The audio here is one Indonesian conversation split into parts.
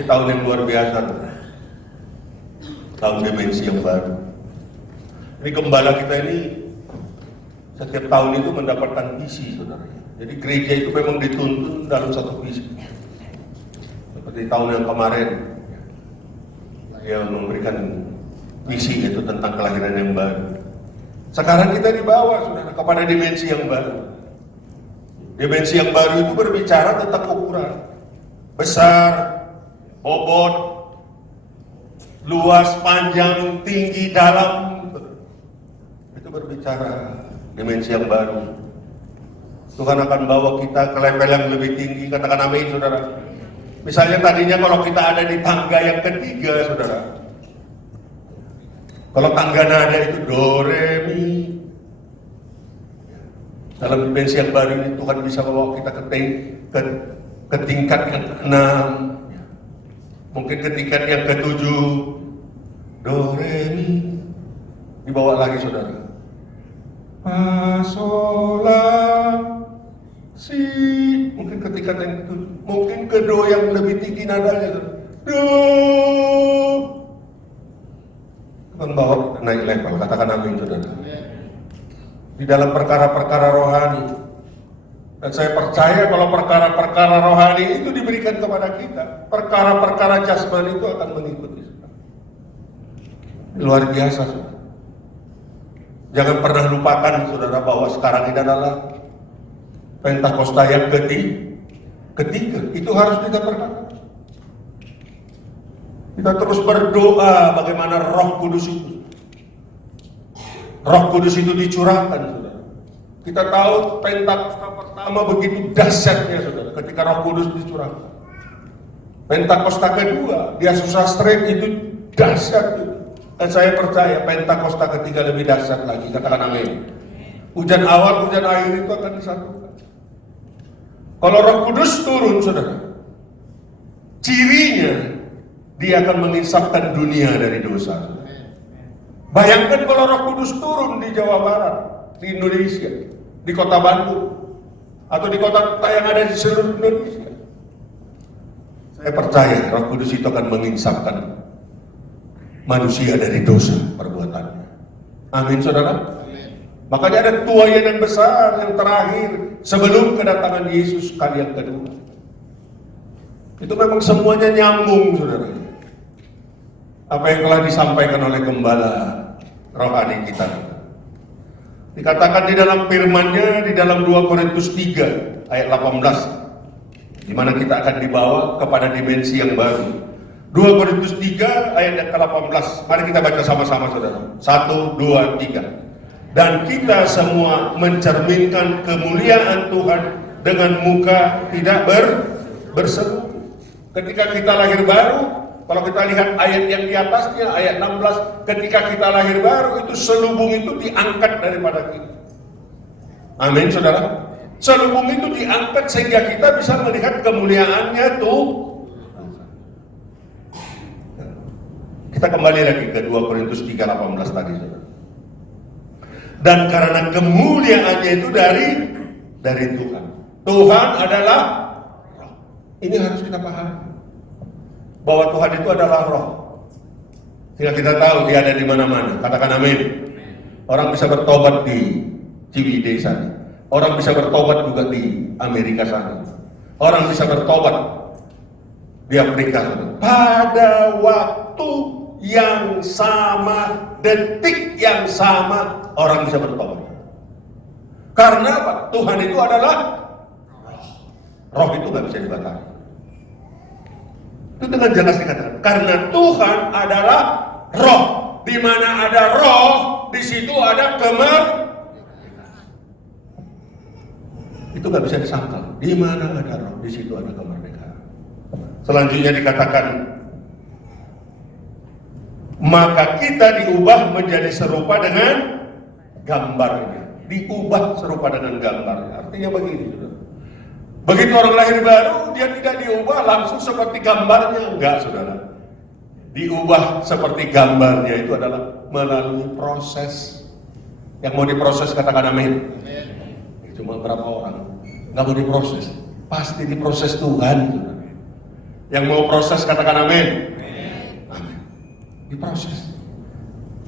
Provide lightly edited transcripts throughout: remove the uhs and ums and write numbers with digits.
Ini tahun yang luar biasa, tahun dimensi yang baru. Ini gembala kita ini setiap tahun itu mendapatkan visi, saudara. Jadi gereja itu memang dituntun dalam satu visi. Seperti tahun yang kemarin, saya memberikan visi itu tentang kelahiran yang baru. Sekarang kita dibawa, saudara, kepada dimensi yang baru. Dimensi yang baru itu berbicara tentang ukuran besar, bobot, luas, panjang, tinggi, dalam. Itu berbicara dimensi yang baru. Tuhan akan bawa kita ke level yang lebih tinggi. Katakan amin, saudara. Misalnya tadinya kalau kita ada di tangga yang ketiga, saudara. Kalau tangga nada itu do, re, mi. Dalam dimensi yang baru ini Tuhan bisa bawa kita ke tingkat yang ke-6. Mungkin ke tingkat yang ke-7. Do, re, mi. Dibawa lagi, saudara. Fa, sol, la, si. Mungkin ke tingkat yang ke-7. Mungkin ke do yang lebih tinggi nadanya, saudara. Do. Tuhan bawa kita naik level. Katakan amin, saudara. Di dalam perkara-perkara rohani. Dan saya percaya kalau perkara-perkara rohani itu diberikan kepada kita, perkara-perkara jasmani itu akan mengikuti. Luar biasa, saudara. Jangan pernah lupakan, saudara, bahwa sekarang ini adalah Pentakosta yang ketiga. Itu harus kita perkatakan. Kita terus berdoa bagaimana Roh Kudus itu dicurahkan, saudara. Kita tahu Pentakosta pertama begitu dahsyatnya, saudara, ketika Roh Kudus dicurahkan. Pentakosta kedua, di Azusa Street itu dahsyat. Dan saya percaya Pentakosta ketiga lebih dahsyat lagi. Katakan amin. Hujan awal, hujan akhir itu akan disatukan. Kalau Roh Kudus turun, saudara, cirinya dia akan menginsafkan dunia dari dosa, saudara. Bayangkan kalau Roh Kudus turun di Jawa Barat, di Indonesia, di kota Bandung, atau di kota-kota yang ada di seluruh Indonesia. Saya percaya Roh Kudus itu akan menginsafkan manusia dari dosa perbuatannya. Amin, saudara. Makanya ada tuayan yang besar yang terakhir sebelum kedatangan Yesus kali yang kedua. Itu memang semuanya nyambung, saudara. Apa yang telah disampaikan oleh gembala rohani kita. Dikatakan di dalam firman-Nya di dalam 2 Korintus 3 ayat 18, di mana kita akan dibawa kepada dimensi yang baru. 2 Korintus 3 ayat yang ke-18. Mari kita baca sama-sama, saudara. 1, 2, 3. Dan kita semua mencerminkan kemuliaan Tuhan dengan muka tidak bersemu. Ketika kita lahir baru, kalau kita lihat ayat yang di atasnya, ayat 16, ketika kita lahir baru, itu selubung itu diangkat daripada kita. Amin, saudara. Selubung itu diangkat sehingga kita bisa melihat kemuliaannya tuh. Kita kembali lagi ke 2 Korintus 3:18 tadi, saudara. Dan karena kemuliaannya itu dari Tuhan. Tuhan adalah Roh. Ini harus kita pahami. Bahwa Tuhan itu adalah Roh. Sehingga kita tahu dia ada di mana-mana. Katakan amin. Orang bisa bertobat di Ciwidey sana. Orang bisa bertobat juga di Amerika sana. Orang bisa bertobat di Afrika sana. Pada waktu yang sama, detik yang sama, orang bisa bertobat. Karena apa? Tuhan itu adalah Roh. Roh itu gak bisa dibatasi. Itu dengan jelas dikatakan, karena Tuhan adalah Roh. Di mana ada Roh, di situ ada itu nggak bisa disangkal. Di mana ada Roh, di situ ada kemerdekaan. Selanjutnya dikatakan, maka kita diubah menjadi serupa dengan gambarnya. Diubah serupa dengan gambarnya. Artinya begini, saudara. Begitu orang lahir baru, dia tidak diubah langsung seperti gambarnya. Enggak, saudara. Diubah seperti gambarnya itu adalah melalui proses. Yang mau diproses katakan amin. Cuma berapa orang? Nggak mau diproses. Pasti diproses Tuhan, saudara. Yang mau proses katakan amin. Amin. Diproses.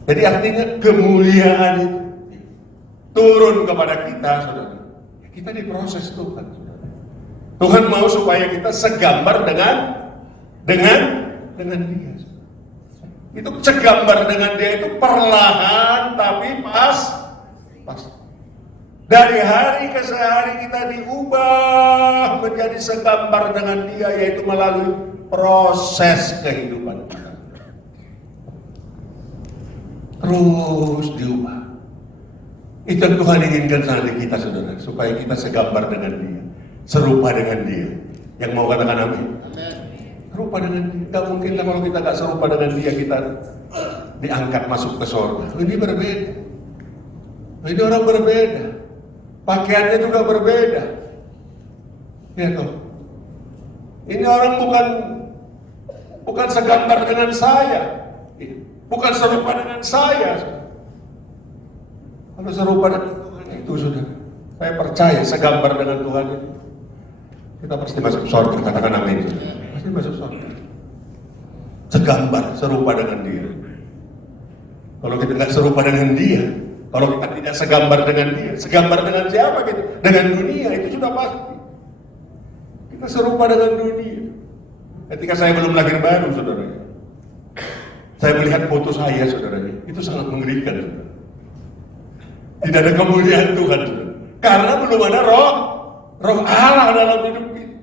Jadi artinya kemuliaan itu turun kepada kita, saudara. Kita diproses Tuhan. Tuhan mau supaya kita segambar dengan Dia. Itu segambar dengan Dia itu perlahan tapi pas. Dari hari ke hari kita diubah menjadi segambar dengan Dia, yaitu melalui proses kehidupan kita. Terus diubah. Itu yang Tuhan inginkan dari kita, saudara, supaya kita segambar dengan Dia, serupa dengan Dia. Yang mau katakan amin? Serupa dengan Dia. Gak mungkin lah kalau kita gak serupa dengan Dia, kita diangkat masuk ke surga. Ini berbeda. Ini orang berbeda. Pakaiannya juga berbeda. Ya toh. Ini orang bukan segambar dengan saya. Bukan serupa dengan saya. Kalau serupa dengan Tuhan itu sudah, saya percaya segambar dengan Tuhan itu, kita pasti masuk surga. Katakan amin. Pasti masuk surga. Segambar, serupa dengan Dia. Kalau kita tidak serupa dengan Dia, kalau kita tidak segambar dengan Dia, segambar dengan siapa kita? Dengan dunia, itu sudah pasti. Kita serupa dengan dunia. Ketika saya belum lahir baru, saudara, saya melihat foto saya, saudara, itu sangat mengerikan, saudara. Tidak ada kemuliaan Tuhan, saudara. Karena belum ada roh Allah dalam hidup kita.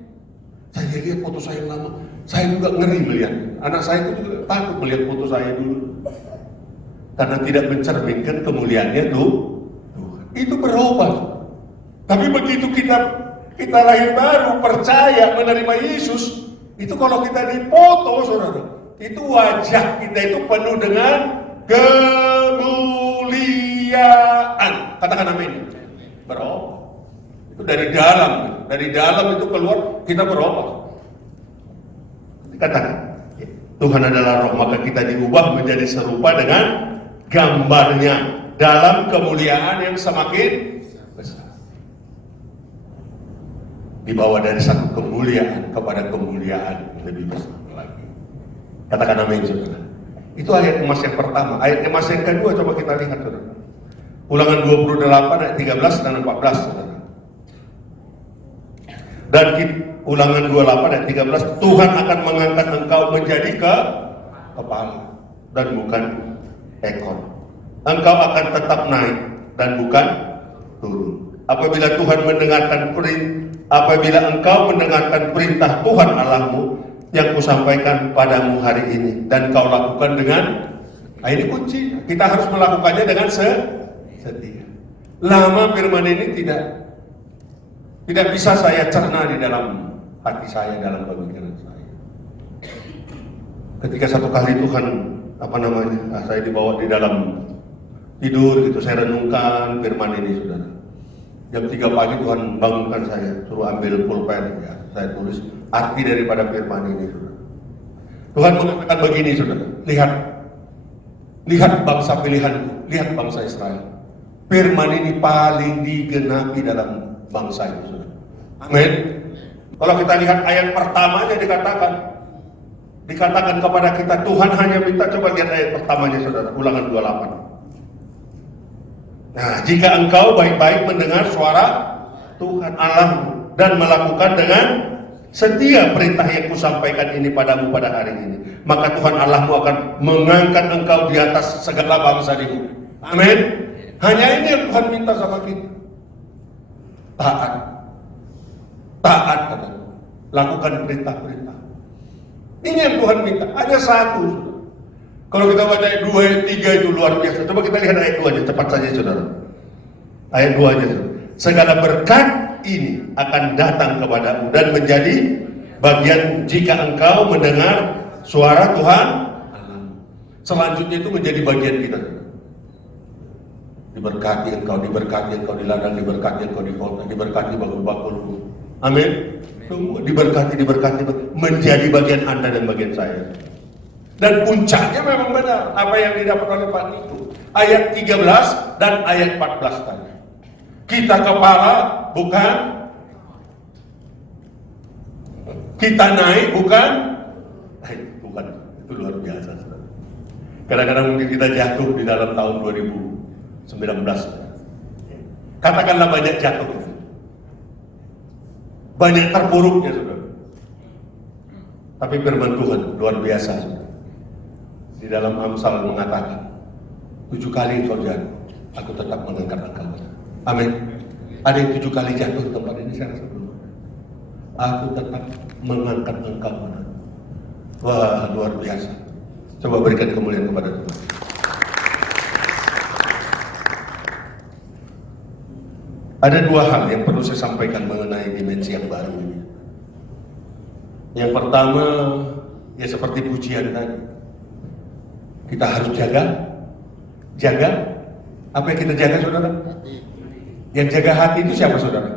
Saya lihat foto saya yang lama, saya juga ngeri melihat. Anak saya itu juga takut melihat foto saya dulu. Karena tidak mencerminkan kemuliaannya Tuhan. Itu berubah. Tapi begitu kita lahir baru, percaya, menerima Yesus, itu kalau kita dipoto, saudara, itu wajah kita itu penuh dengan kemuliaan. Katakan amin. Berubah. Itu dari dalam itu keluar, kita berubah. Katakan, Tuhan adalah roh, maka kita diubah menjadi serupa dengan gambarnya dalam kemuliaan yang semakin besar. Dibawa dari satu kemuliaan kepada kemuliaan lebih besar lagi. Katakan amin, saudara. Itu ayat emas yang pertama. Ayat emas yang kedua coba kita lihat, saudara. Ulangan 28 ayat 13 dan 14, saudara. Dan ulangan 28 ayat 13, Tuhan akan mengangkat engkau menjadi kepala dan bukan ekor. Engkau akan tetap naik dan bukan turun. Apabila engkau mendengarkan perintah Tuhan Allahmu yang kusampaikan padamu hari ini dan kau lakukan dengan, ini kunci. Kita harus melakukannya dengan setia. Lama firman ini tidak bisa saya cerna di dalam hati saya, dalam pemikiran saya. Ketika satu kali Tuhan saya dibawa di dalam tidur gitu, saya renungkan firman ini, saudara. Jam 3 pagi Tuhan bangunkan saya, suruh ambil pulpen, ya, saya tulis arti daripada firman ini, saudara. Tuhan mengatakan begini, saudara. Lihat bangsa pilihanku, lihat bangsa Israel. Firman ini paling digenapi dalam bangsa itu, saudara. Amin. Kalau kita lihat ayat pertamanya dikatakan kepada kita, Tuhan hanya minta, coba lihat ayat pertamanya, saudara, ulangan 28. Nah, jika engkau baik-baik mendengar suara Tuhan Allahmu dan melakukan dengan setia perintah yang kusampaikan ini padamu pada hari ini, maka Tuhan Allahmu akan mengangkat engkau di atas segala bangsa di bumi. Amin. Hanya ini yang Tuhan minta sama kita. Taat, kata Tuhan. Lakukan perintah-perintah. Ini yang Tuhan minta. Hanya satu. Kalau kita baca ayat 2, ayat 3 itu luar biasa. Coba kita lihat ayat 2 aja, cepat saja, saudara. Ayat 2 aja, saudara. Segala berkat ini akan datang kepadamu dan menjadi bagian jika engkau mendengar suara Tuhan. Selanjutnya itu menjadi bagian kita. Diberkati engkau di ladang, diberkati engkau di kota, diberkati bakul-bakulmu. Amin. Semua diberkati, menjadi bagian Anda dan bagian saya. Dan puncaknya memang benar apa yang didapat oleh Pak Niko. Ayat 13 dan ayat 14 tadi. Kita kepala bukan, kita naik bukan Itu luar biasa, saudara. Kadang-kadang mungkin kita jatuh di dalam tahun 2019. Katakanlah banyak jatuh. Banyak terpuruknya, saudara. Tapi firman Tuhan luar biasa, saudara. Di dalam Amsal mengatakan, 7 kali engkau jatuh, aku tetap mengangkat engkau. Amin. Ada yang 7 kali jatuh di tempat ini, saya rasa belum. Aku tetap mengangkat engkau. Wah, luar biasa. Coba berikan kemuliaan kepada Tuhan. Ada 2 hal yang perlu saya sampaikan mengenai dimensi yang baru ini. Yang pertama, ya seperti pujian tadi. Kita harus jaga. Apa yang kita jaga, saudara? Yang jaga hati itu siapa, saudara?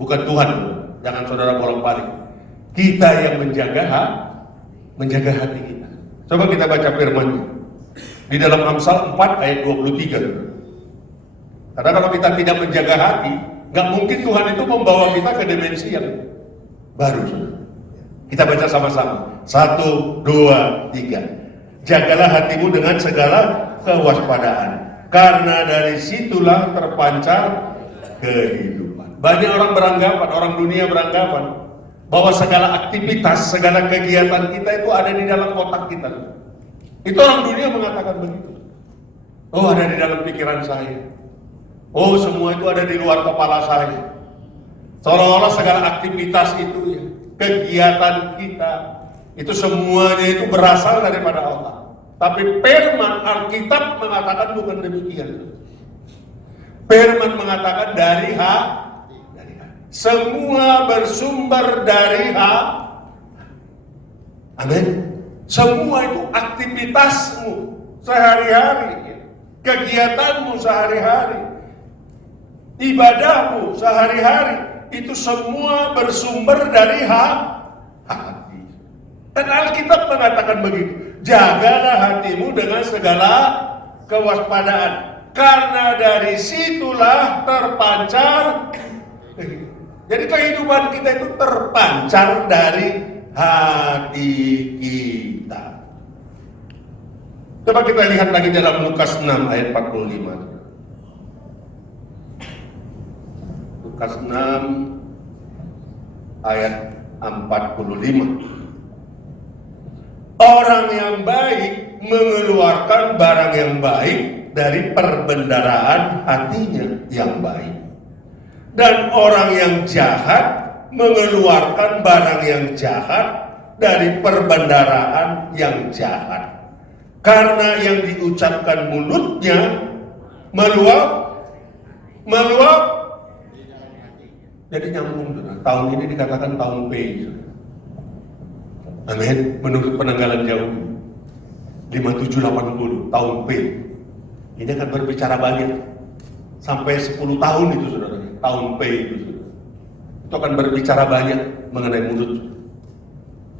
Bukan Tuhan. Jangan saudara bolak-balik. Kita yang menjaga hati kita. Coba kita baca firman-Nya. Di dalam Amsal 4 ayat 23. Karena kalau kita tidak menjaga hati, nggak mungkin Tuhan itu membawa kita ke dimensi yang baru, saudara. Kita baca sama-sama. 1, 2, 3. Jagalah hatimu dengan segala kewaspadaan, karena dari situlah terpancar kehidupan. Banyak orang beranggapan, orang dunia beranggapan bahwa segala aktivitas, segala kegiatan kita itu ada di dalam otak kita. Itu orang dunia mengatakan begitu. Oh, ada di dalam pikiran saya. Oh, semua itu ada di luar kepala saya. Seolah-olah segala aktivitas itu, ya, kegiatan kita, itu semuanya itu berasal daripada Allah. Tapi firman Alkitab mengatakan bukan demikian. Firman mengatakan dari hati. Semua bersumber dari hati. Amin. Semua itu aktivitasmu sehari-hari, kegiatanmu sehari-hari, ibadahmu sehari-hari, itu semua bersumber dari hati. Dan Alkitab mengatakan begitu. Jagalah hatimu dengan segala kewaspadaan, karena dari situlah terpancar. Jadi kehidupan kita itu terpancar dari hati kita. Coba kita lihat lagi dalam Lukas 6 ayat 45. Lukas 6 ayat 45. Orang yang baik mengeluarkan barang yang baik dari perbendaharaan hatinya yang baik. Dan orang yang jahat mengeluarkan barang yang jahat dari perbendaharaan yang jahat. Karena yang diucapkan mulutnya meluap. Jadi nyambung. Tahun ini dikatakan tahun P. Amin. Menurut penanggalan jauh 5780 tahun P. Ini akan berbicara banyak sampai 10 tahun itu, saudara. Tahun P itu, saudara. Itu akan berbicara banyak mengenai mulut.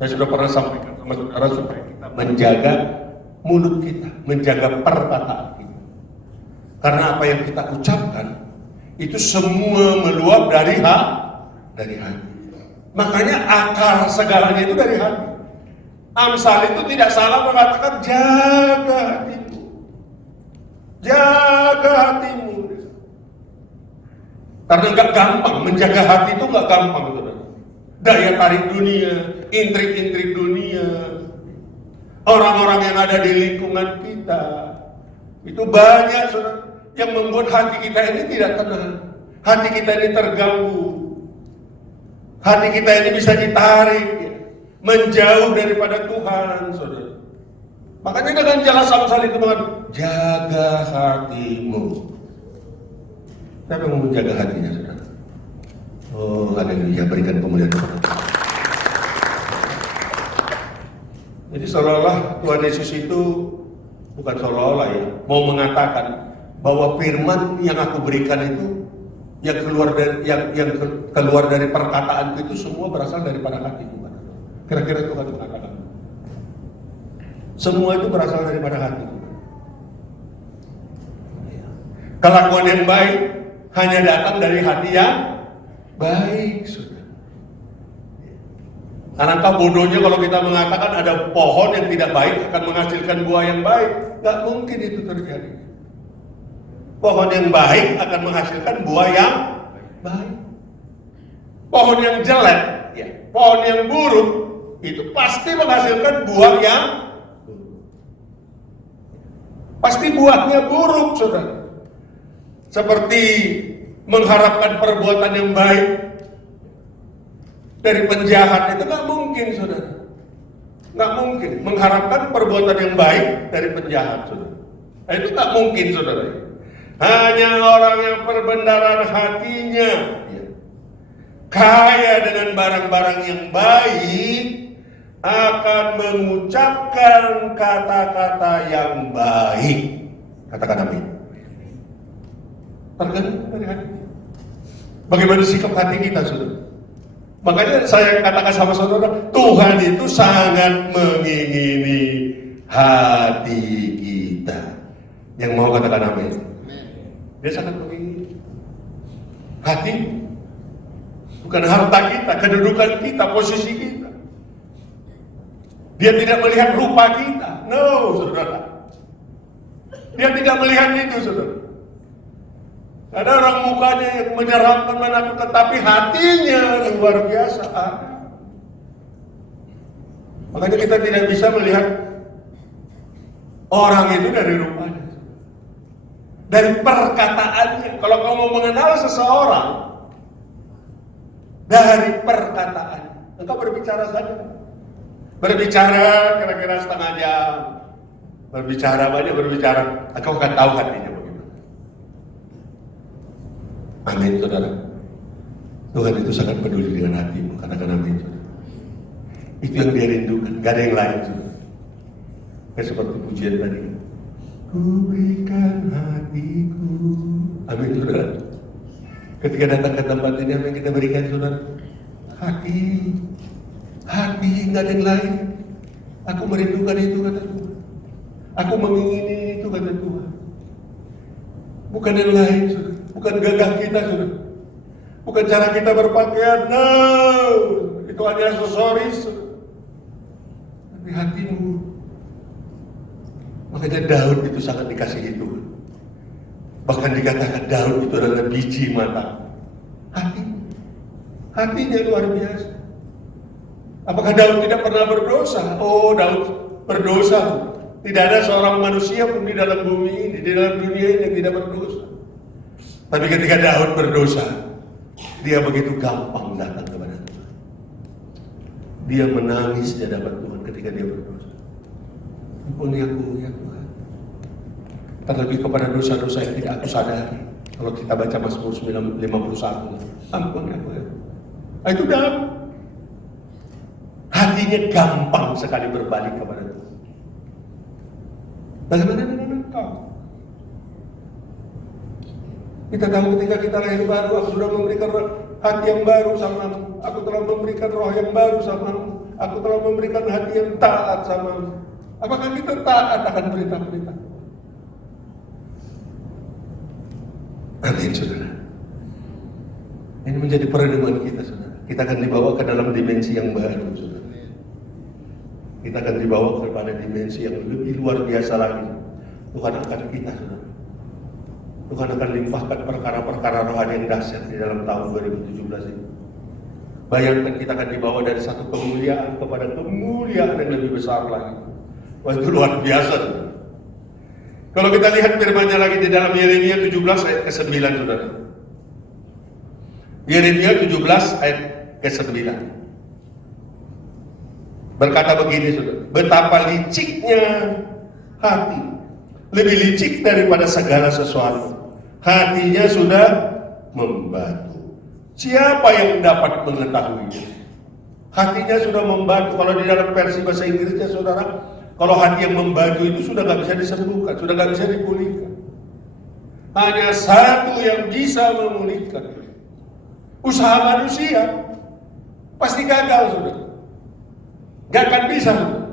Saya sudah pernah sampaikan sama saudara supaya kita menjaga mulut kita, menjaga perkataan kita. Karena apa yang kita ucapkan itu semua meluap dari hati. Makanya akar segalanya itu dari hati. Amsal itu tidak salah mengatakan jaga hatimu. Jaga hatimu. Karena nggak gampang, menjaga hati itu nggak gampang, saudara. Daya tarik dunia, intrik-intrik dunia, orang-orang yang ada di lingkungan kita, itu banyak, saudara, yang membuat hati kita ini tidak tenang. Hati kita ini terganggu. Hati kita ini bisa ditarik, ya, menjauh daripada Tuhan, saudara. Makanya dengan jelas Amsal itu mengatakan, jaga hatimu. Siapa yang mau menjaga hatinya, saudara? Oh, haleluya, berikan kemuliaan kepada Tuhan. Jadi seolah-olah Tuhan Yesus itu, bukan seolah-olah ya, mau mengatakan bahwa firman yang aku berikan itu, yang keluar dari perkataanku itu semua berasal daripada hatiku. Kira-kira Tuhan mengatakan semua itu berasal daripada hatiku. Kelakuan yang baik hanya datang dari hati yang baik, saudara. Alangkah bodohnya kalau kita mengatakan ada pohon yang tidak baik akan menghasilkan buah yang baik. Nggak mungkin itu terjadi. Pohon yang baik akan menghasilkan buah yang baik. Pohon yang jelek, ya, pohon yang buruk, itu pasti menghasilkan buah yang buruk. Pasti buahnya buruk, saudara. Seperti mengharapkan perbuatan yang baik dari penjahat, itu nggak mungkin, saudara. Nggak mungkin mengharapkan perbuatan yang baik dari penjahat, saudara. Nah, itu nggak mungkin, saudara. Hanya orang yang perbendaharaan hatinya, ya, kaya dengan barang-barang yang baik, akan mengucapkan kata-kata yang baik. Katakan amin. Tergantung dari hati. Bagaimana sikap hati kita, saudara? Makanya saya katakan sama saudara, Tuhan itu sangat mengingini hati kita. Yang mau katakan amin. Dia sangat mengingini hati. Bukan harta kita, kedudukan kita, posisi kita. Dia tidak melihat rupa kita. No, saudara. Dia tidak melihat itu, saudara. Ada orang mukanya yang menyeramkan, menakutkan, tapi hatinya luar biasa. Makanya kita tidak bisa melihat orang itu dari rupanya, dari perkataannya. Kalau kamu mau mengenal seseorang dari perkataan, engkau berbicara saja. Berbicara kira-kira setengah jam, berbicara banyak, berbicara, engkau akan tahu hatinya. Amin, saudara. Tuhan itu sangat peduli dengan hatimu. Katakan amin, saudara. Itu yang dia rindukan, gak ada yang lain, saudara. Kayak seperti pujian tadi. Ku berikan hatiku. Amin, saudara. Ketika datang ke tempat ini, apa yang kita berikan, saudara? Hati. Hati, gak ada yang lain. Aku merindukan itu, kata Tuhan. Aku mengingini itu, kata Tuhan. Bukan yang lain, saudara. Bukan gagah kita, saudara. Bukan cara kita berpakaian. No, itu hanya aksesoris. Tapi hatimu. Makanya Daud itu sangat dikasihi Tuhan. Bahkan dikatakan Daud itu adalah biji mata. Hati. Hatinya luar biasa. Apakah Daud tidak pernah berdosa? Oh, Daud berdosa. Tidak ada seorang manusia pun di dalam bumi ini, di dalam dunia ini yang tidak berdosa. Tapi ketika Daud berdosa, dia begitu gampang datang kepada Tuhan. Dia menangis di hadapan Tuhan ketika dia berdosa. Ampuni aku, ya Tuhan. Terlebih kepada dosa-dosa yang tidak aku sadari. Kalau kita baca Mazmur 51, ampuni aku, ya. Nah, itu Daud. Hatinya gampang sekali berbalik kepada Tuhan. Bagaimana dengan engkau? Kita tahu ketika kita lahir baru, aku sudah memberikan hati yang baru samamu. Aku telah memberikan roh yang baru samamu. Aku telah memberikan hati yang taat samamu. Apakah kita taat akan berita-berita? Amin, saudara. Ini menjadi perenungan kita, saudara. Kita akan dibawa ke dalam dimensi yang baru, saudara. Kita akan dibawa kepada dimensi yang lebih luar biasa lagi. Tuhan akan kita, saudara. Tuhan akan limpahkan perkara-perkara rohani yang dahsyat di dalam tahun 2017 ini. Bayangkan kita akan dibawa dari satu kemuliaan kepada kemuliaan yang lebih besar lagi. Wah, itu luar biasa. Kalau kita lihat firman-Nya lagi di dalam Yeremia 17 ayat ke-9, saudara. Yeremia 17 ayat ke-9. Berkata begini, saudara. Betapa liciknya hati. Lebih licik daripada segala sesuatu. Hatinya sudah membatu. Siapa yang dapat mengetahuinya? Hatinya sudah membatu. Kalau di dalam versi bahasa Inggrisnya, saudara, kalau hati yang membatu itu sudah gak bisa disembuhkan, sudah gak bisa dipulihkan. Hanya satu yang bisa memulihkan. Usaha manusia pasti gagal, saudara. Gak akan bisa, saudara.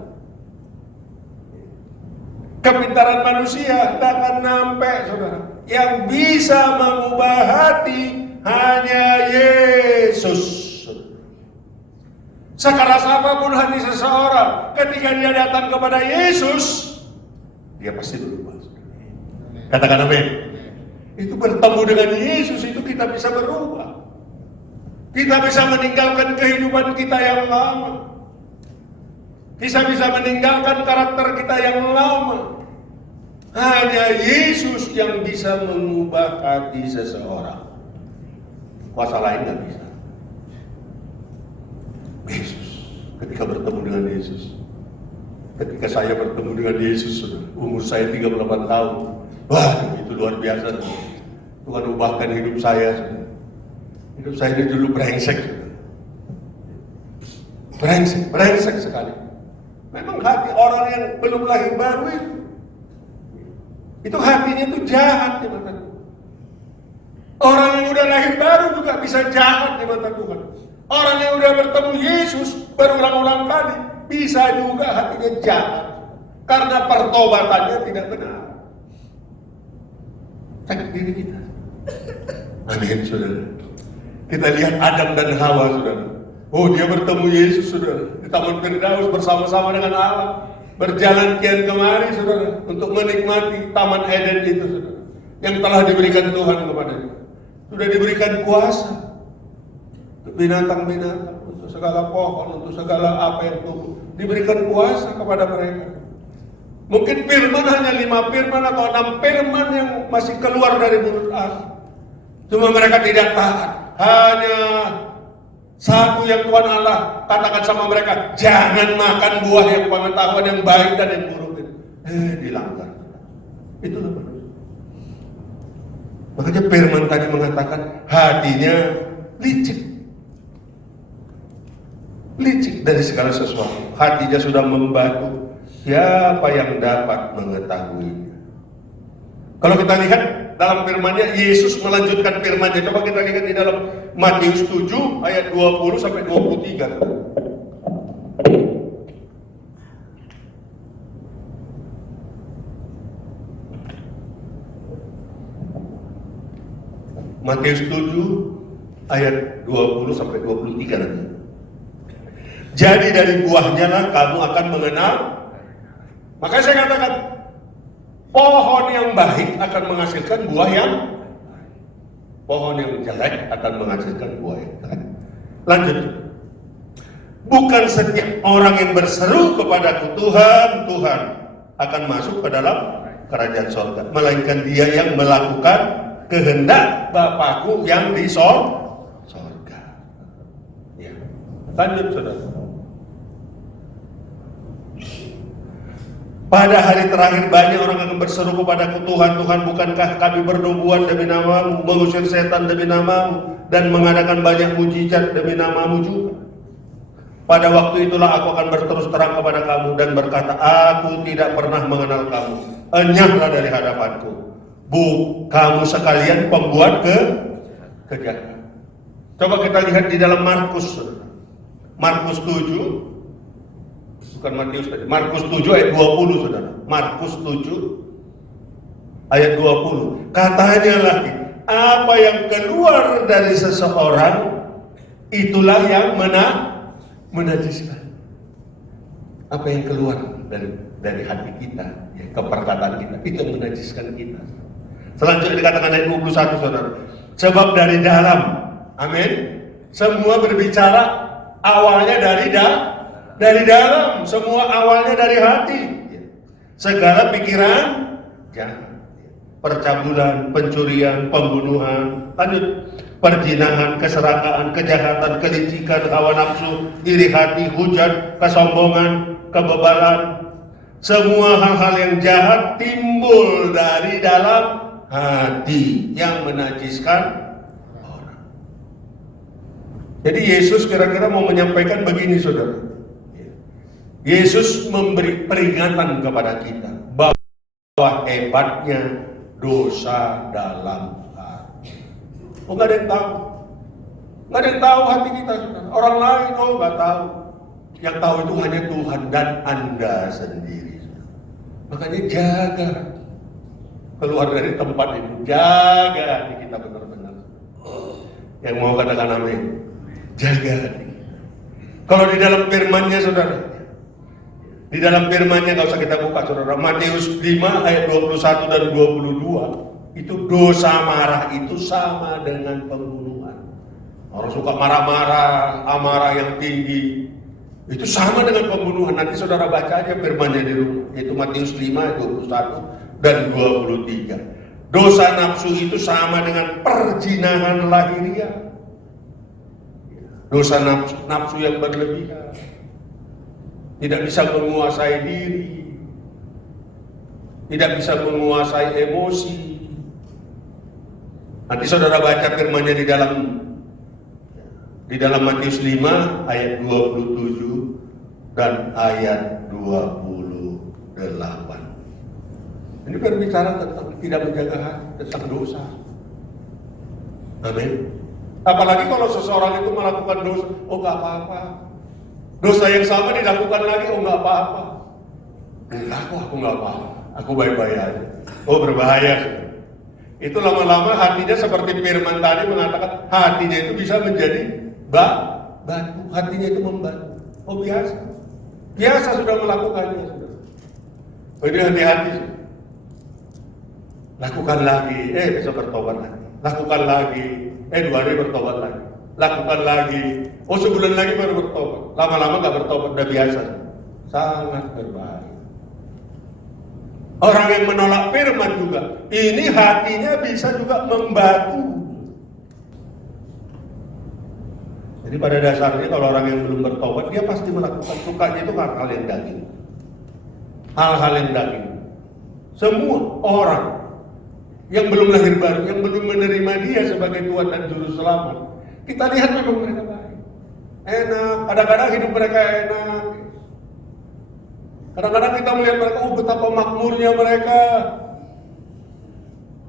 Kepintaran manusia tidak akan sampai, saudara. Yang bisa mengubah hati hanya Yesus. Sekeras apapun hati seseorang, ketika dia datang kepada Yesus, dia pasti berubah. Katakan amin. Itu bertemu dengan Yesus, itu kita bisa berubah. Kita bisa meninggalkan kehidupan kita yang lama. Kita bisa meninggalkan karakter kita yang lama. Hanya Yesus yang bisa mengubah hati seseorang. Kuasa lain nggak bisa. Yesus, ketika bertemu dengan Yesus, ketika saya bertemu dengan Yesus, umur saya 38 tahun, wah itu luar biasa. Tuhan ubahkan hidup saya. Hidup saya ini dulu brengsek. Brengsek sekali. Memang hati orang yang belum lahir baru itu hatinya itu jahat di mata Tuhan. Orang yang udah lahir baru juga bisa jahat di mata Tuhan. Orang yang udah bertemu Yesus berulang-ulang kali bisa juga hatinya jahat karena pertobatannya tidak benar. Cek diri kita. Amin, saudara. Kita lihat Adam dan Hawa, saudara. Oh, dia bertemu Yesus, saudara, di Taman Firdaus bersama-sama dengan Allah. Berjalan kian kemari, saudara, untuk menikmati Taman Eden itu, saudara, yang telah diberikan Tuhan kepadanya. Sudah diberikan kuasa untuk binatang-binatang, untuk segala pohon, untuk segala apa yang tumbuh. Diberikan kuasa kepada mereka. Mungkin firman hanya 5 firman atau 6 firman yang masih keluar dari mulut Allah. Cuma mereka tidak taat. Hanya satu yang Tuhan Allah katakan sama mereka, jangan makan buah yang pengetahuan yang baik dan yang buruk itu. Dilanggar. Itulah manusia. Makanya firman tadi mengatakan hatinya licik. Licik dari segala sesuatu. Hatinya sudah membatu. Siapa yang dapat mengetahuinya? Kalau kita lihat dalam firman-Nya, Yesus melanjutkan firman-Nya. Coba kita lihat di dalam Matius 7 ayat 20 sampai 23. Matius 7 ayat 20 sampai 23 nanti. Jadi dari buahnya lah kamu akan mengenal. Makanya saya katakan, pohon yang baik akan menghasilkan buah yang, pohon yang jelek akan menghasilkan buah yang jelek. Lanjut. Bukan setiap orang yang berseru kepadaku Tuhan, Tuhan akan masuk ke dalam kerajaan surga, melainkan dia yang melakukan kehendak Bapakku yang di surga. Ya. Lanjut, saudara. Pada hari terakhir banyak orang akan berseru kepadaku, Tuhan, Tuhan, bukankah kami bernubuat demi namamu, mengusir setan demi namamu, dan mengadakan banyak mujizat demi namamu juga. Pada waktu itulah aku akan berterus terang kepada kamu dan berkata, aku tidak pernah mengenal kamu. Enyahlah dari hadapanku. Kamu sekalian pembuat kejahatan. Coba kita lihat di dalam Markus 7. Bukan Matius tadi. Markus 7 ayat 20, saudara. Markus 7 ayat 20. Katanya lagi, apa yang keluar dari seseorang itulah yang menajiskan. Apa yang keluar dari hati kita, ya, keperkataan kita, itu menajiskan kita. Selanjutnya dikatakan ayat 21, saudara. Sebab dari dalam, amin, semua berbicara awalnya dari dalam, semua awalnya dari hati. Segala pikiran jahat, percabulan, pencurian, pembunuhan, lanjut, perzinahan, keserakahan, kejahatan, kelicikan, hawa nafsu, iri hati, hujat, kesombongan, kebebalan. Semua hal-hal yang jahat timbul dari dalam hati yang menajiskan orang. Jadi Yesus kira-kira mau menyampaikan begini, saudara. Yesus memberi peringatan kepada kita bahwa hebatnya dosa dalam hati. Oh, nggak ada yang tahu. Nggak ada yang tahu hati kita, saudara. Orang lain, nggak tahu. Yang tahu itu hanya Tuhan dan Anda sendiri. Makanya jaga. Keluar dari tempat itu, jaga hati kita benar-benar. Yang mau katakan amin, jaga hati. Kalau di dalam firman-Nya, saudara, di dalam firman-Nya nggak usah kita buka, saudara. Matius 5 ayat 21 dan 22, itu dosa marah itu sama dengan pembunuhan. Orang suka marah-marah, amarah yang tinggi, itu sama dengan pembunuhan. Nanti saudara baca aja firman-Nya di rumah, yaitu Matius 5 ayat 21 dan 23. Dosa nafsu itu sama dengan perzinahan lahiriah. Dosa nafsu yang berlebihan, tidak bisa menguasai diri, tidak bisa menguasai emosi. Nanti saudara baca firman-Nya di dalam Matius 5 ayat 27 dan ayat 28. Ini berbicara tentang tidak menjaga hati, tentang dosa. Amin. Apalagi kalau seseorang itu melakukan dosa, oh nggak apa-apa. Dosa yang sama dilakukan lagi, oh nggak apa-apa. Enggak, aku nggak apa-apa. Aku baik-baik aja. Oh berbahaya. Itu lama-lama hatinya seperti firman tadi mengatakan, hatinya itu bisa menjadi batu. Hatinya itu membatu. Oh biasa. Biasa sudah melakukannya. Oh ini hati-hati. Lakukan lagi, besok bertobat lagi. Lakukan lagi, 2 hari bertobat lagi. Lakukan lagi, sebulan lagi baru bertobat. Lama-lama gak bertobat, udah biasa. Sangat berbahaya. Orang yang menolak firman juga, ini hatinya bisa juga membatu. Jadi pada dasarnya kalau orang yang belum bertobat, dia pasti melakukan sukanya itu hal-hal yang daging. Hal-hal yang daging. Semua orang yang belum lahir baru, yang belum menerima dia sebagai Tuhan dan Juru Selamat, kita lihat memang mereka baik, enak, kadang-kadang hidup mereka enak. Kadang-kadang kita melihat mereka, betapa makmurnya mereka,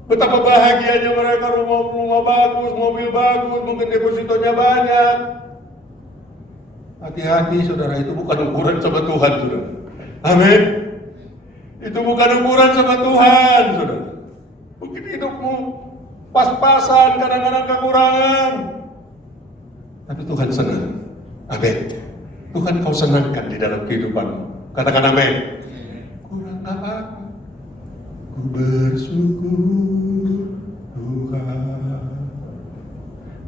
betapa bahagianya mereka, rumah bagus, mobil bagus, mungkin depositonya banyak. Hati-hati saudara, itu bukan ukuran sama Tuhan, saudara. Amin. Itu bukan ukuran sama Tuhan, saudara. Mungkin hidupmu pas-pasan, kadang-kadang kekurangan, tapi Tuhan senang. Amin. Tuhan kau senangkan di dalam kehidupanmu. Katakan amin. Kurang apa? Ku bersyukur Tuhan.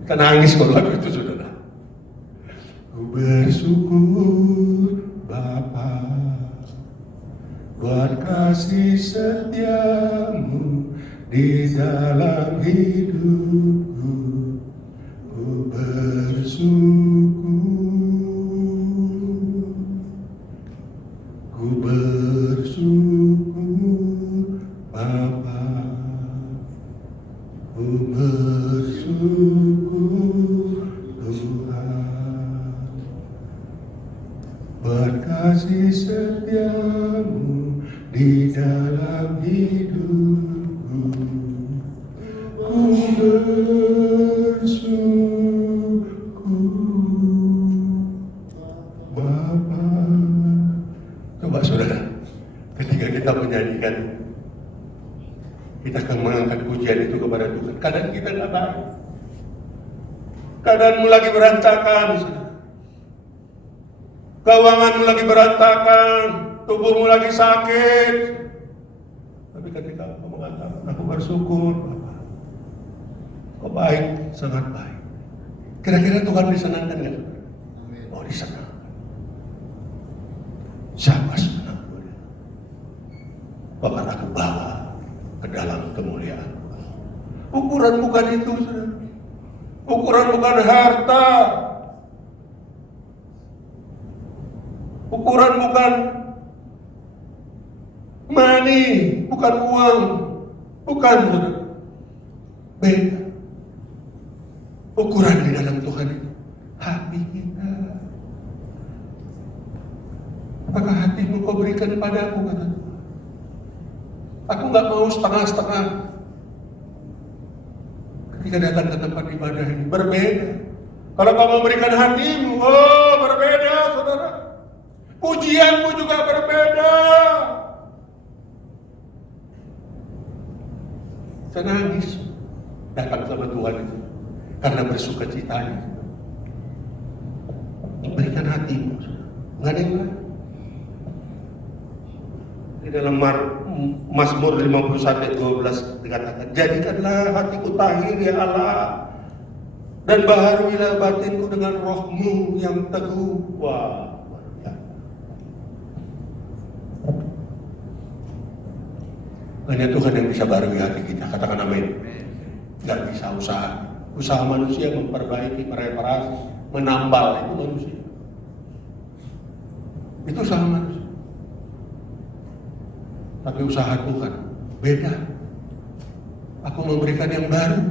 Kita nangis kalau lagu itu, saudara. Ku bersyukur Bapa buat kasih setiamu di dalam hidupku. Ku bersyukur, ku bersyukur Bapa, ku bersyukur Tuhan buat kasih setiamu di dalam hidupku. Ku bersyukur Bapa. Coba saudara, ketika kita menyanyikan, kita akan mengangkat pujian itu kepada Tuhan. Kadang kita nggak baik, keadaanmu lagi berantakan, keuanganmu lagi berantakan, tubuhmu lagi sakit. Tapi ketika kau mengatakan, aku bersyukur, Bapak, kau baik, sangat baik. Kira-kira Tuhan disenangkan nggak? Oh, disenangkan. Siapa senang? Bahkan aku bawa ke dalam kemuliaan. Ukuran bukan itu, saudara. Ukuran bukan harta. Ukuran bukan money, bukan uang, bukan, saudara. Beda. Ukuran di dalam Tuhan itu hati kita. Apakah hatimu kau berikan padaku, kata Tuhan? Aku nggak mau setengah-setengah. Ketika datang ke tempat ibadah ini berbeda. Kalau kau memberikan hatimu, berbeda, saudara. Pujianmu juga berbeda. Saya nangis datang sama Tuhan itu karena bersuka citanya. berikan hatimu. Nggak ada yang lain. Di dalam Mazmur 51:12 dikatakan, jadikanlah hatiku tahir ya Allah, dan baharuilah batinku dengan rohmu yang teguh. Wah, hanya Tuhan yang bisa barui hati kita. Katakan amin. Gak bisa usaha. Usaha manusia memperbaiki, mereparasi, menambal, itu manusia. Itu usaha manusia. Tapi usaha Tuhan beda. Aku memberikan yang baru.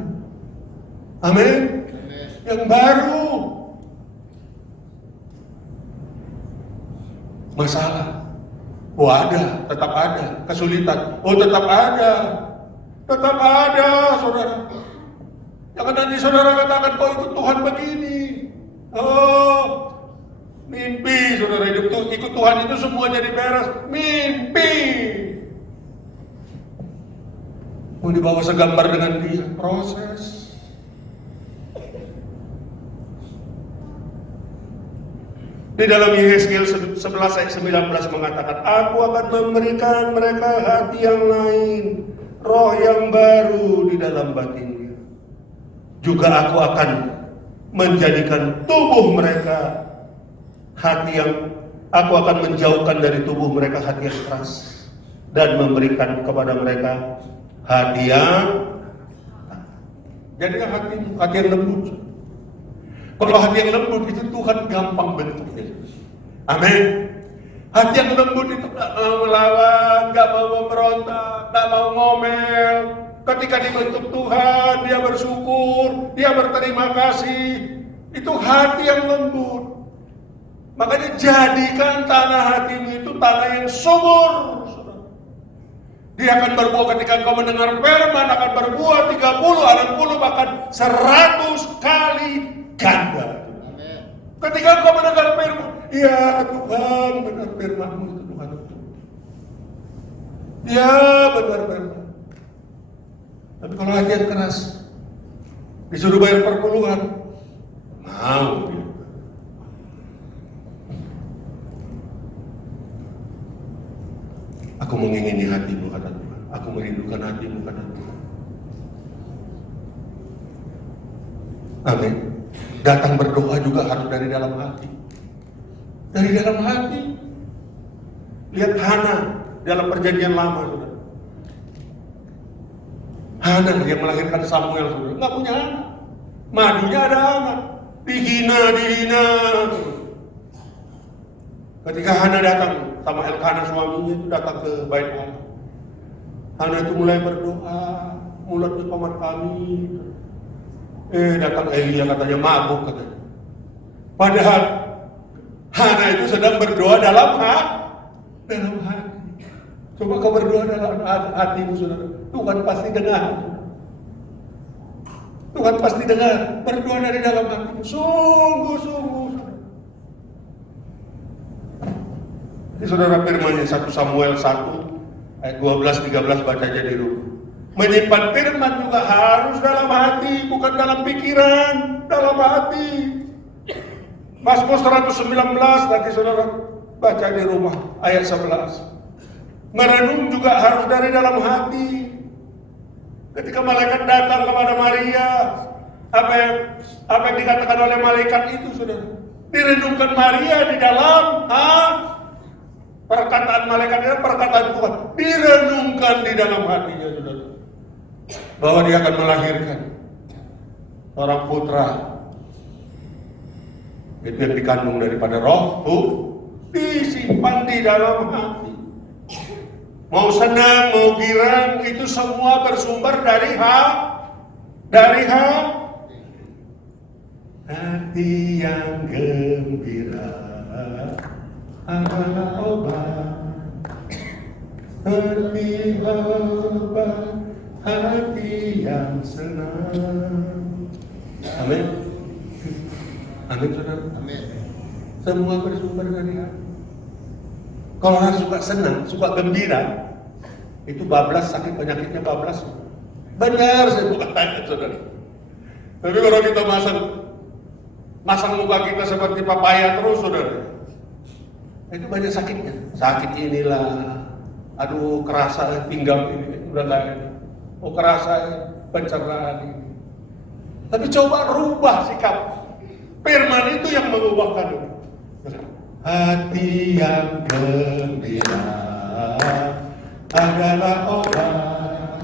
Amin. Yang baru. Masalah, oh ada, tetap ada. Kesulitan, oh tetap ada. Tetap ada, saudara. Jangan nanti saudara katakan, kok ikut Tuhan begini. Oh, mimpi saudara, hidup tuh ikut Tuhan itu semua jadi beres. Mimpi. Mau dibawa segambar dengan dia, proses. Di dalam Yehezkiel 11 ayat 19 mengatakan, aku akan memberikan mereka hati yang lain, roh yang baru di dalam batinnya. Juga aku akan menjadikan tubuh mereka hati yang, aku akan menjauhkan dari tubuh mereka hati yang keras, dan memberikan kepada mereka hati yang, jadi hati yang lembut. Kalau hati yang lembut itu Tuhan gampang bentuknya. Amin. Hati yang lembut itu gak mau melawan, gak mau memberontak, gak mau ngomel. Ketika dibentuk Tuhan, dia bersyukur, dia berterima kasih. Itu hati yang lembut. Makanya jadikan tanah hatimu itu tanah yang subur. Dia akan berbuah ketika kau mendengar firman, akan berbuah 30, 60, bahkan 100 kali ganda. Ketika kau mendengar firman, ya Tuhan, benar firman-Mu itu Tuhan itu. Ya benar firman. Tapi kalau hati yang keras, disuruh bayar perpuluhan, mau dia. Aku mengingini hatimu, kata Tuhan. Aku merindukan hatimu, kata Tuhan. Amin. Datang berdoa juga harus dari dalam hati. Dari dalam hati. Lihat Hana dalam perjanjian lama, saudara. Hana yang melahirkan Samuel, saudara. Nggak punya anak. Madunya ada anak. Dihina. Ketika Hana datang, sama Elkana suaminya itu datang ke bait Allah. Hana itu mulai berdoa, mulutnya paman kami. Datang Elia katanya mabuk katanya. Padahal Hana itu sedang berdoa dalam hati. Coba kau berdoa dalam hatimu, saudara. Tuhan pasti dengar. Tuhan pasti dengar. Berdoa dari dalam hatimu. Sungguh. Ini saudara firman 1 Samuel 1 ayat 12-13 baca aja di rumah. Menyimpan firman juga harus dalam hati, bukan dalam pikiran, dalam hati. Mazmur 119 nanti saudara baca di rumah ayat 11. Merenung juga harus dari dalam hati. Ketika malaikat datang kepada Maria, apa yang dikatakan oleh malaikat itu, saudara? Direnungkan Maria di dalam perkataan malaikat dan perkataan Tuhan. Direnungkan di dalam hatinya, saudara. Bahwa dia akan melahirkan seorang putra. Itu yang dikandung daripada roh Tuhan, disimpan di dalam hati. Mau senang, mau girang, itu semua bersumber dari hati yang gembira adalah obat. Hati obat, hati yang senang. Amin. Amin, saudara. Amin. Semua bersumber dari hati. Kalau orang suka senang, suka gembira, itu bablas, sakit penyakitnya bablas. Benar, saya bukan tanya, saudara. Tapi kalau kita masang Masang muka kita seperti papaya terus, saudara. Itu banyak sakitnya. Sakit inilah, aduh kerasa pinggang ini, udah nggak ada. Oh kerasa pencernaan ini. Tapi coba rubah sikap. Firman itu yang mengubahkan. Hati yang gembira adalah obat,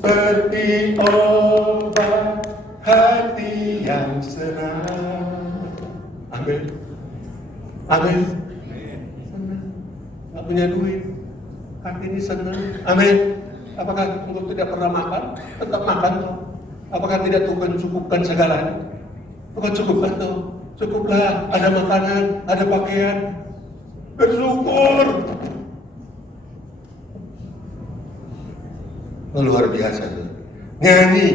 seperti obat hati yang senang. Amin. Amin. Nggak punya duit, hati ini senang. Amin. Apakah engkau tidak pernah makan? Tetap makan toh. Apakah tidak Tuhan cukupkan segalanya? Tuhan cukupkan toh. Cukuplah, ada makanan, ada pakaian. Bersyukur. Luar biasa. Nyanyi,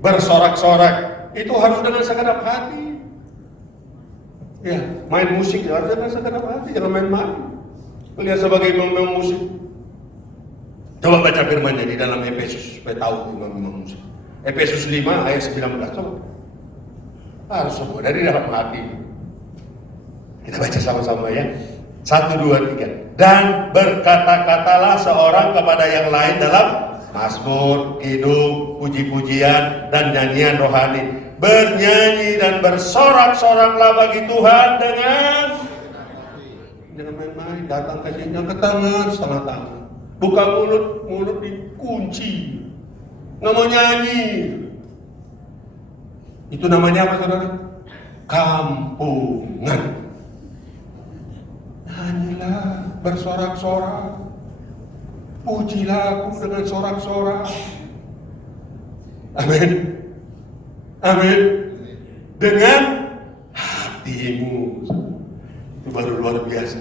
bersorak-sorak, itu harus dengan segenap hati. Ya, main musik harus dengan segenap hati, jangan main-main. Lihat sebagai memang musik. Coba baca firman-Nya di dalam Efesus supaya tahu memang musik. Efesus 5 ayat 19, coba. Harus semua dari dalam hati. Kita baca sama-sama ya. 1, 2, 3. Dan berkata-katalah seorang kepada yang lain dalam mazmur, kidung, puji-pujian, dan nyanyian rohani. Bernyanyi dan bersorak-soraklah bagi Tuhan dengan jangan main-main, datang ke sini, ke tangan, setengah tangan. Buka mulut, mulut dikunci. Nggak mau nyanyi. Itu namanya apa, saudara? Kampungan. Nyanyilah, bersorak-sorak. Pujilah aku dengan sorak-sorak. Amin. Amin. Dengan hatimu. Itu baru luar biasa.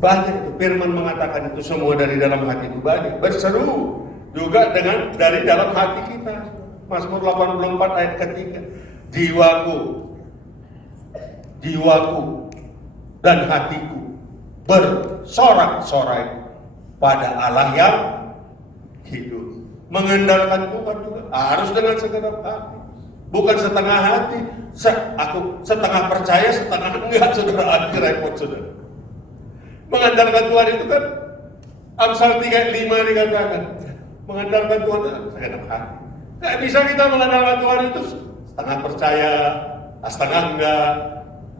Banyak itu firman mengatakan itu semua dari dalam hati itu banyak. Berseru juga dengan dari dalam hati kita. Mazmur 84 ayat ketiga. Jiwaku dan hatiku bersorak-sorai pada Allah yang hidup. Mengandalkan Tuhan juga harus dengan segenap hati, bukan setengah hati. Aku setengah percaya, setengah enggak, saudara. Akhir repot, saudara. Mengandalkan Tuhan itu kan Amsal 3:5 dikatakan mengandalkan Tuhan segenap hati. Nggak bisa kita mengandalkan Tuhan itu setengah percaya, setengah enggak.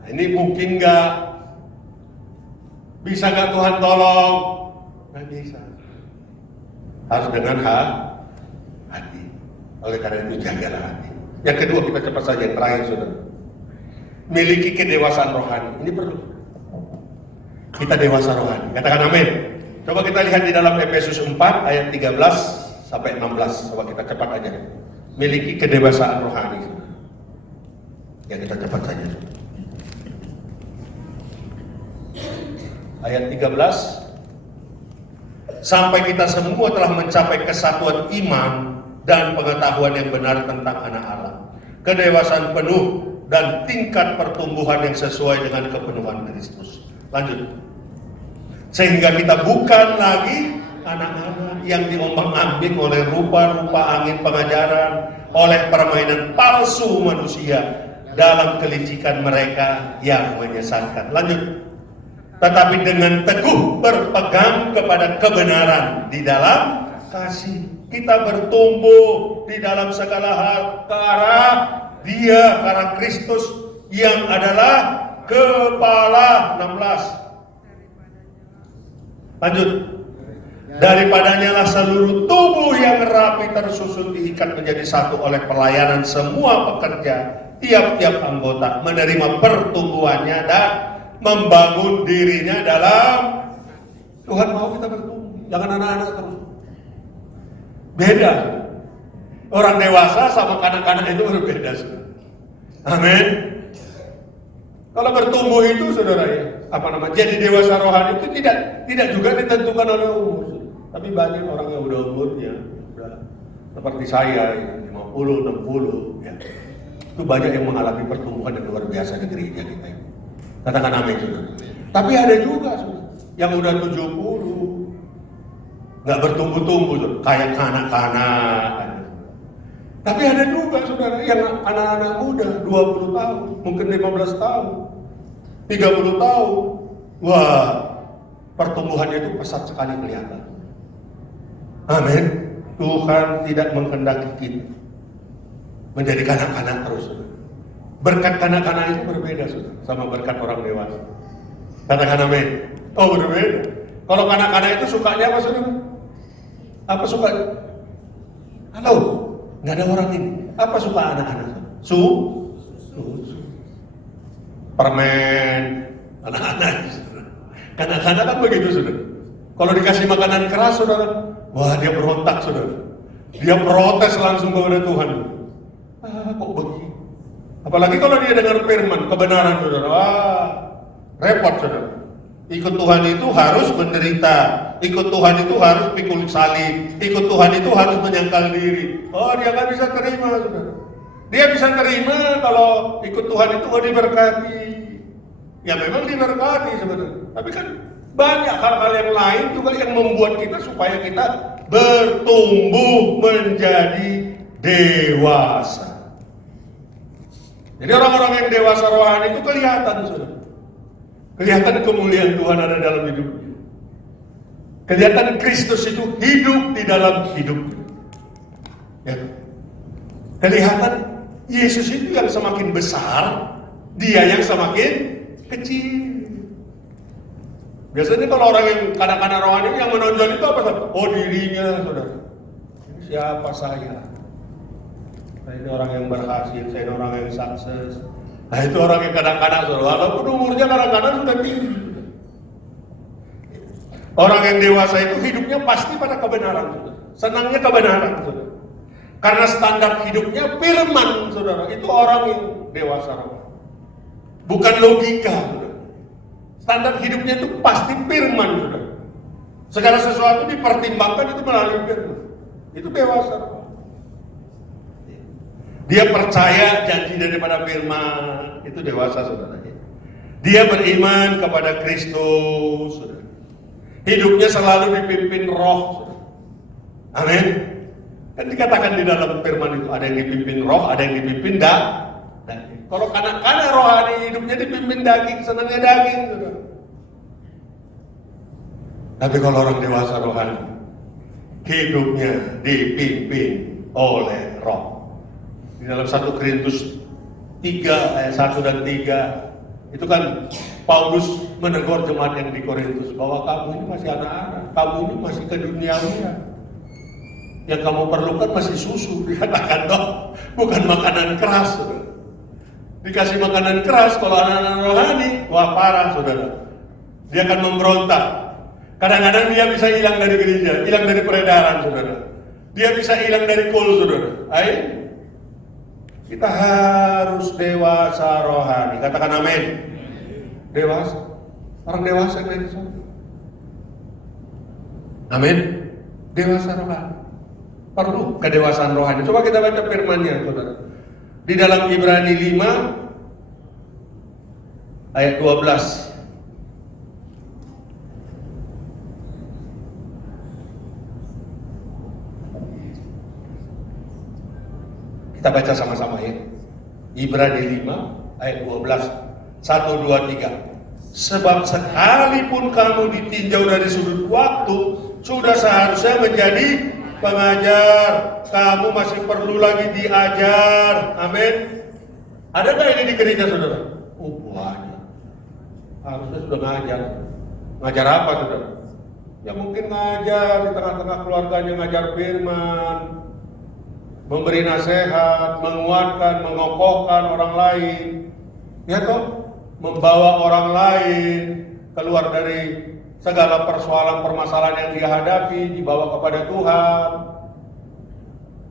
Ini mungkin enggak. Bisa nggak Tuhan tolong? Nggak bisa. Harus dengan hati. Oleh karena itu jagalah hati. Yang kedua, kita cepat saja yang terakhir, saudara. Miliki kedewasaan rohani. Ini perlu. Kita dewasa rohani. Katakan amin. Coba kita lihat di dalam Efesus 4 ayat 13 sampai 16. Coba kita cepat aja. Miliki kedewasaan rohani. Ya, kita cepat saja. Ayat 13. Sampai kita semua telah mencapai kesatuan iman dan pengetahuan yang benar tentang anak Allah, kedewasaan penuh dan tingkat pertumbuhan yang sesuai dengan kepenuhan Kristus. Lanjut. Sehingga kita bukan lagi anak-anak yang diombang-ambing oleh rupa-rupa angin pengajaran, oleh permainan palsu manusia dalam kelicikan mereka yang menyesatkan. Lanjut. Tetapi dengan teguh berpegang kepada kebenaran di dalam kasih, kita bertumbuh di dalam segala hal ke arah Dia, ke arah Kristus yang adalah kepala. 16. Lanjut. Daripadanya lah seluruh tubuh yang rapi tersusun diikat menjadi satu oleh pelayanan semua pekerja, tiap-tiap anggota menerima pertumbuhannya dan membangun dirinya dalam Tuhan. Mau kita bertumbuh, jangan anak-anak terus. Beda. Orang dewasa sama kanak-kanak itu berbeda. Amin. Kalau bertumbuh itu, saudara, ya, jadi dewasa rohani itu tidak juga ditentukan oleh umur. Tapi banyak orang yang udah umurnya udah seperti saya, ya, 50, 60, ya. Itu banyak yang mengalami pertumbuhan yang luar biasa di gereja kita. Katakan amin, saudara. Tapi ada juga, saudara, yang udah 70 nggak bertumbuh-tumbuh, saudara. Kayak kanak-kanak. Tapi ada juga saudara yang anak-anak muda 20 tahun, mungkin 15 tahun, 30 tahun. Wah, pertumbuhannya itu pesat sekali kelihatan. Amin. Tuhan tidak menghendaki kita menjadi kanak-kanak terus. Saudara. Berkat kanak-kanak itu berbeda saudara, sama berkat orang dewasa. Katakan amin. Oh berbeda. Kalau kanak-kanak itu sukanya apa saudara? Apa sukanya? Halo, nggak ada orang ini. Apa suka anak-anak? Permen, anak-anak. Kanak-kanak kan begitu saudara. Kalau dikasih makanan keras saudara, wah dia berontak saudara. Dia protes langsung kepada Tuhan. Kok begini? Apalagi kalau dia dengar firman, kebenaran saudara. Wah, repot saudara. Ikut Tuhan itu harus menderita. Ikut Tuhan itu harus pikul salib. Ikut Tuhan itu harus menyangkal diri. Oh, dia nggak bisa terima saudara. Dia bisa terima kalau ikut Tuhan itu nggak diberkati. Ya memang diberkati sebenarnya. Tapi kan banyak hal-hal yang lain juga yang membuat kita supaya kita bertumbuh menjadi dewasa. Jadi orang-orang yang dewasa rohani itu kelihatan saudara. Kelihatan kemuliaan Tuhan ada dalam hidupnya. Kelihatan Kristus itu hidup di dalam hidupnya. Ya. Kelihatan Yesus itu yang semakin besar, dia yang semakin kecil. Biasanya kalau orang yang kanak-kanak rohani yang menonjol itu apa? Oh dirinya saudara. Siapa saya? Saya ini orang yang berhasil, saya ini orang yang sukses. Nah itu orang yang kanak-kanak saudara. Walaupun umurnya kadang-kadang sudah tinggi. Orang yang dewasa itu hidupnya pasti pada kebenaran saudara. Senangnya kebenaran saudara. Karena standar hidupnya firman saudara. Itu orang yang dewasa. Bukan logika saudara. Standar hidupnya itu pasti firman saudara. Segala sesuatu dipertimbangkan itu melalui firman. Itu dewasa. Dia percaya janji daripada firman, itu dewasa saudara. Dia beriman kepada Kristus, saudara. Hidupnya selalu dipimpin roh, saudara. Amin. Kan dikatakan di dalam firman itu ada yang dipimpin roh, ada yang dipimpin daging. Kalau kanak-kanak rohani hidupnya dipimpin daging, senangnya daging, saudara. Tapi kalau orang dewasa rohani, hidupnya dipimpin oleh roh. Di dalam 1 Korintus 3 ayat 1 dan 3 itu kan Paulus menegur jemaat yang di Korintus bahwa kamu ini masih anak-anak, kamu ini masih keduniawian. Yang kamu perlukan masih susu, dikatakan dong, bukan makanan keras. Saudara. Dikasih makanan keras kalau anak-anak rohani, wah parah saudara. Dia akan memberontak. Kadang-kadang dia bisa hilang dari gereja, hilang dari peredaran saudara. Dia bisa hilang dari kul saudara. Ayo. Kita harus dewasa rohani. Katakan amin. Dewasa. Orang dewasa yang itu. Amin. Dewasa rohani. Perlu kedewasaan rohani. Coba kita baca firman-Nya, saudara. Di dalam Ibrani 5 ayat 12. Kita baca sama-sama ya. Ibrani 5 ayat 12. 1, 2, 3. Sebab sekalipun kamu ditinjau dari sudut waktu, sudah seharusnya menjadi pengajar. Kamu masih perlu lagi diajar. Amin. Adakah ini di gereja saudara? Oh banyak. Harusnya sudah ngajar. Ngajar apa saudara? Ya mungkin ngajar di tengah-tengah keluarganya, ngajar firman, memberi nasihat, menguatkan, mengokohkan orang lain, ya toh, membawa orang lain keluar dari segala persoalan permasalahan yang dia hadapi, dibawa kepada Tuhan.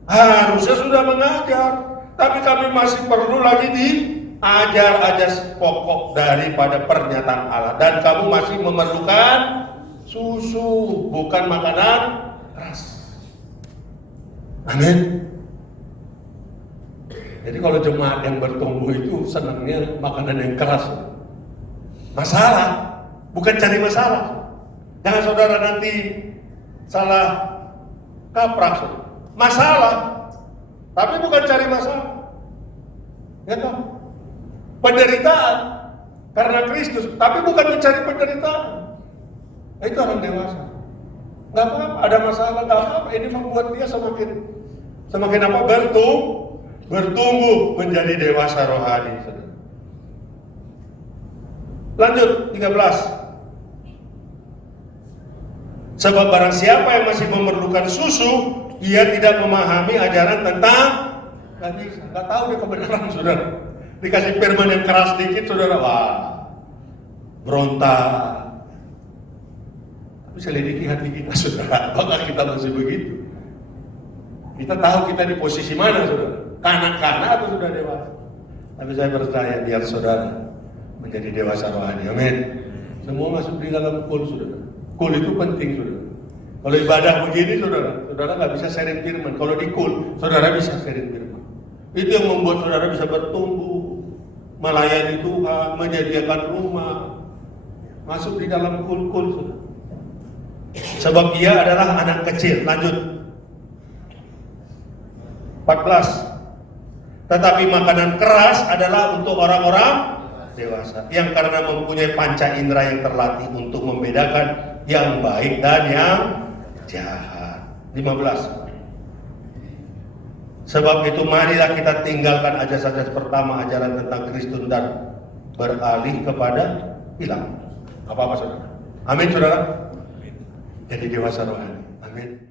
Harusnya sudah mengajar, tapi kami masih perlu lagi diajar ajas pokok daripada pernyataan Allah. Dan kamu masih memerlukan susu, bukan makanan keras. Amin. Jadi kalau jemaat yang bertumbuh itu senangnya makanan yang keras. Masalah, bukan cari masalah. Jangan saudara nanti salah kaprah. Masalah, Tapi bukan cari masalah. Ya toh? Penderitaan karena Kristus, tapi bukan mencari penderitaan. Itu orang dewasa. Gak apa-apa, ada masalah, gak apa-apa. Ini membuat dia semakin apa? Bertumbuh menjadi dewasa rohani. Lanjut 13. Sebab barang siapa yang masih memerlukan susu, ia tidak memahami ajaran tentang gak tahu dia kebenaran, saudara. Dikasih firman yang keras dikit, saudara, wah, berontak. Tapi selidiki hati kita, saudara. Apakah kita masih begitu? Kita tahu kita di posisi mana, saudara. Kanak-kanak atau sudah dewasa? Tapi saya percaya biar saudara menjadi dewasa rohani. Amin. Semua masuk di dalam kul, saudara. Kul itu penting, saudara. Kalau ibadah begini, saudara nggak bisa sharing firman. Kalau di kul, saudara bisa sharing firman. Itu yang membuat saudara bisa bertumbuh, melayani Tuhan, menyediakan rumah, masuk di dalam kul-kul, saudara. Sebab ia adalah anak kecil. Lanjut 14. Tetapi makanan keras adalah untuk orang-orang dewasa, yang karena mempunyai panca indera yang terlatih untuk membedakan yang baik dan yang jahat. 15. Sebab itu marilah kita tinggalkan ajas-ajas pertama, ajaran tentang Kristus, dan beralih kepada hilang. Apa-apa, saudara? Amin, saudara. Jadi dewasa rohani. Amin.